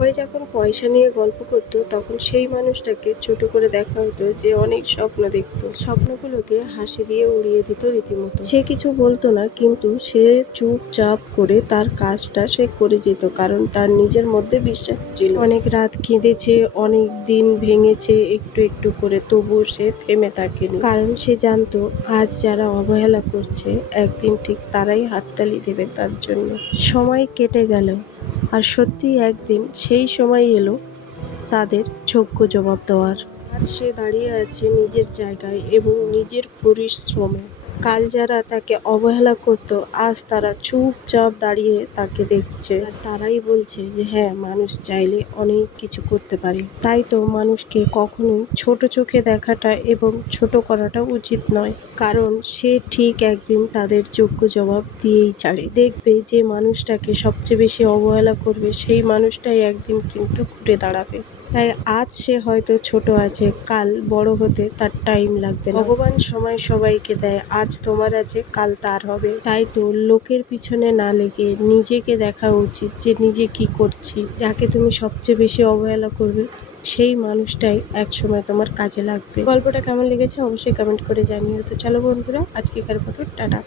সবাই যখন পয়সা নিয়ে গল্প করত তখন সেই মানুষটাকে ছোট করে দেখা হতো যে অনেক স্বপ্ন দেখতো, স্বপ্নগুলোকে হাসি দিয়ে উড়িয়ে দিত রীতিমতো। সে কিছু বলতো না, কিন্তু সে চুপচাপ করে তার কাজটা সে করে যেত, কারণ তার নিজের মধ্যে বিশ্বাস ছিল। অনেক রাত কেঁদেছে, অনেক দিন ভেঙেছে একটু একটু করে, তবুও সে থেমে থাকেনি, কারণ সে জানতো আজ যারা অবহেলা করছে একদিন ঠিক তারাই হাততালি দেবে তার জন্য। সময় কেটে গেল, আর সত্যি একদিন সেই সময় এলো তাদের যোগ্য জবাব দেওয়ার। আজ সে দাঁড়িয়ে আছে নিজের জায়গায় এবং নিজের পরিশ্রমে। কাল যারা তাকে অবহেলা করত, আজ তারা চুপচাপ দাঁড়িয়ে তাকে দেখছে, আর তারাই বলছে যে হ্যাঁ, মানুষ চাইলে অনেক কিছু করতে পারে। তাই তো মানুষকে কখনোই ছোট চোখে দেখাটা এবং ছোট করাটা উচিত নয়, কারণ সে ঠিক একদিন তাদের যোগ্য জবাব দিয়েই ছাড়ে। দেখবে যে মানুষটাকে সবচেয়ে বেশি অবহেলা করবে সেই মানুষটাই একদিন কিন্তু ঘুরে দাঁড়াবে। তাই আজ সে হয়তো ছোট আছে, কাল বড় হতে তার টাইম লাগবে না। ভগবান সময় সবাইকে দেয়, আজ তোমার আছে কাল তার হবে। তাই তো লোকের পিছনে না লেগে নিজেকে দেখা উচিত যে নিজে কি করছি। যাকে তুমি সবচেয়ে বেশি অবহেলা করবে সেই মানুষটাই একসময় তোমার কাজে লাগবে। গল্পটা কেমন লেগেছে অবশ্যই কমেন্ট করে জানিও। তো চলো বন্ধুরা, আজকেকার মতো টাটা।